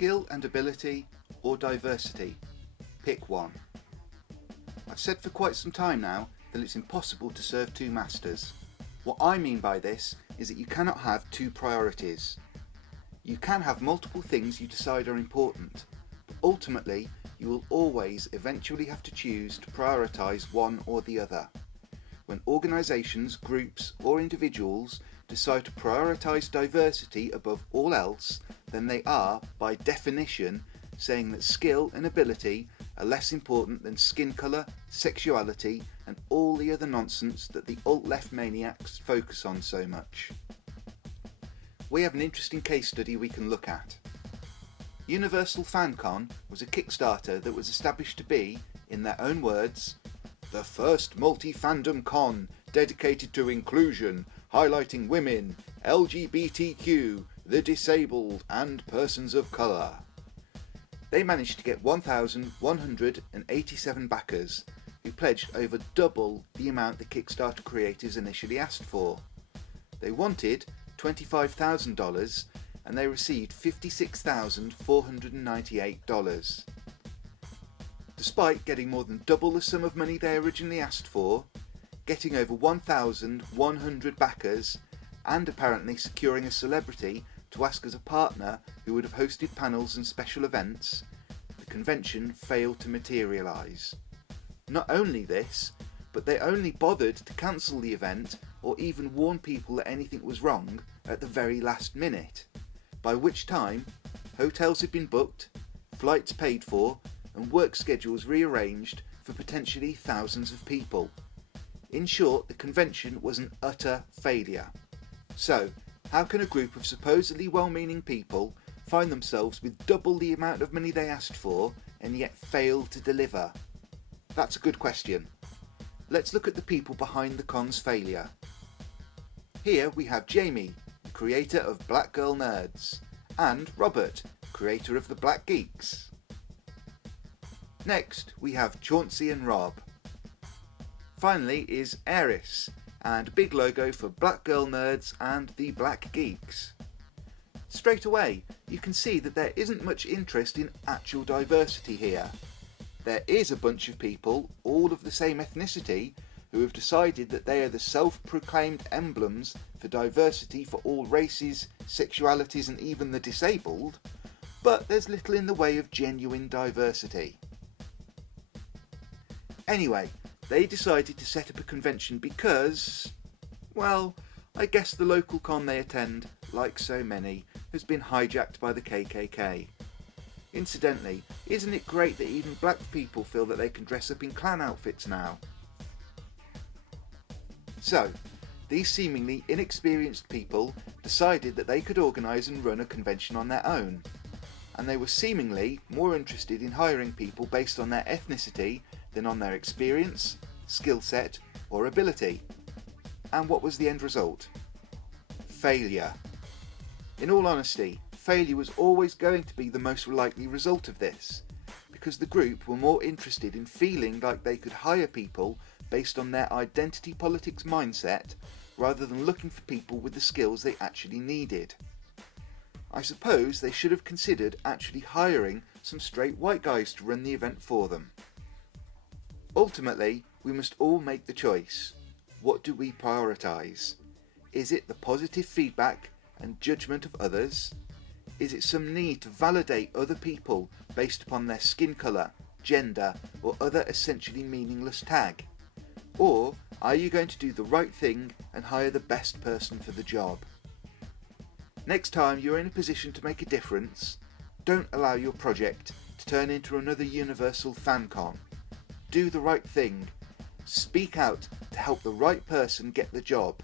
skill and ability or diversity? Pick one. I've said for quite some time now that it's impossible to serve two masters. What I mean by this is that you cannot have two priorities. You can have multiple things you decide are important, but ultimately you will always eventually have to choose to prioritise one or the other. When organisations, groups or individuals decide to prioritise diversity above all else, then they are, by definition, saying that skill and ability are less important than skin colour, sexuality and all the other nonsense that the alt-left maniacs focus on so much. We have an interesting case study we can look at. Universal FanCon was a Kickstarter that was established to be, in their own words, the first multi-fandom con dedicated to inclusion, highlighting women, LGBTQ, the disabled and persons of colour. They managed to get 1,187 backers, who pledged over double the amount the Kickstarter creators initially asked for. They wanted $25,000 and they received $56,498. Despite getting more than double the sum of money they originally asked for, getting over 1,100 backers, and apparently securing a celebrity to ask as a partner who would have hosted panels and special events, the convention failed to materialise. Not only this, but they only bothered to cancel the event or even warn people that anything was wrong at the very last minute, by which time hotels had been booked, flights paid for, and work schedules rearranged for potentially thousands of people. In short, the convention was an utter failure. So, how can a group of supposedly well-meaning people find themselves with double the amount of money they asked for and yet fail to deliver? That's a good question. Let's look at the people behind the con's failure. Here we have Jamie, the creator of Black Girl Nerds, and Robert, creator of the Black Geeks. Next we have Chauncey and Rob. Finally is Eris, and big logo for Black Girl Nerds and the Black Geeks. Straight away you can see that there isn't much interest in actual diversity here. There is a bunch of people, all of the same ethnicity, who have decided that they are the self-proclaimed emblems for diversity for all races, sexualities and even the disabled, but there's little in the way of genuine diversity. Anyway, they decided to set up a convention because, well, I guess the local con they attend, like so many, has been hijacked by the KKK. Incidentally, isn't it great that even black people feel that they can dress up in clan outfits now? So, these seemingly inexperienced people decided that they could organise and run a convention on their own, and they were seemingly more interested in hiring people based on their ethnicity than on their experience, skill set or ability. And what was the end result? Failure. In all honesty, failure was always going to be the most likely result of this, because the group were more interested in feeling like they could hire people based on their identity politics mindset rather than looking for people with the skills they actually needed. I suppose they should have considered actually hiring some straight white guys to run the event for them. Ultimately, we must all make the choice. What do we prioritise? Is it the positive feedback and judgment of others? Is it some need to validate other people based upon their skin colour, gender or other essentially meaningless tag? Or are you going to do the right thing and hire the best person for the job? Next time you're in a position to make a difference, don't allow your project to turn into another Universal FanCon. Do the right thing. Speak out to help the right person get the job.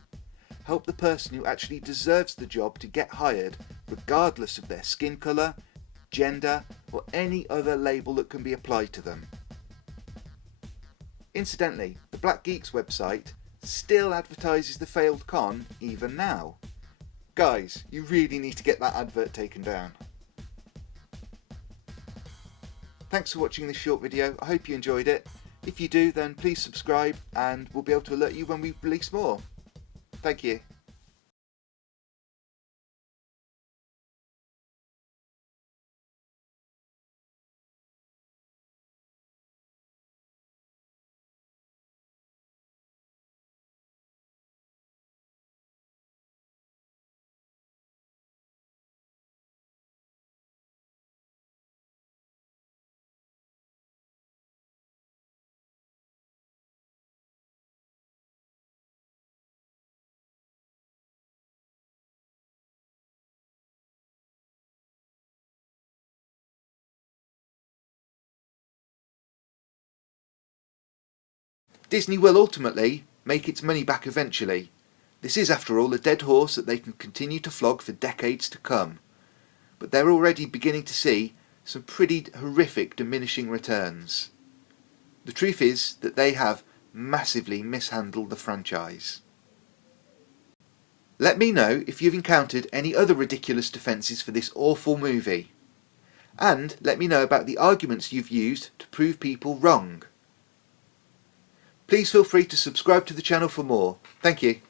Help the person who actually deserves the job to get hired, regardless of their skin colour, gender or any other label that can be applied to them. Incidentally, the Black Geeks website still advertises the failed con even now. Guys, you really need to get that advert taken down. Thanks for watching this short video. I hope you enjoyed it. If you do, then please subscribe and we'll be able to alert you when we release more. Thank you. Disney will ultimately make its money back eventually. This is, after all, a dead horse that they can continue to flog for decades to come. But they're already beginning to see some pretty horrific diminishing returns. The truth is that they have massively mishandled the franchise. Let me know if you've encountered any other ridiculous defences for this awful movie. And let me know about the arguments you've used to prove people wrong. Please feel free to subscribe to the channel for more. Thank you.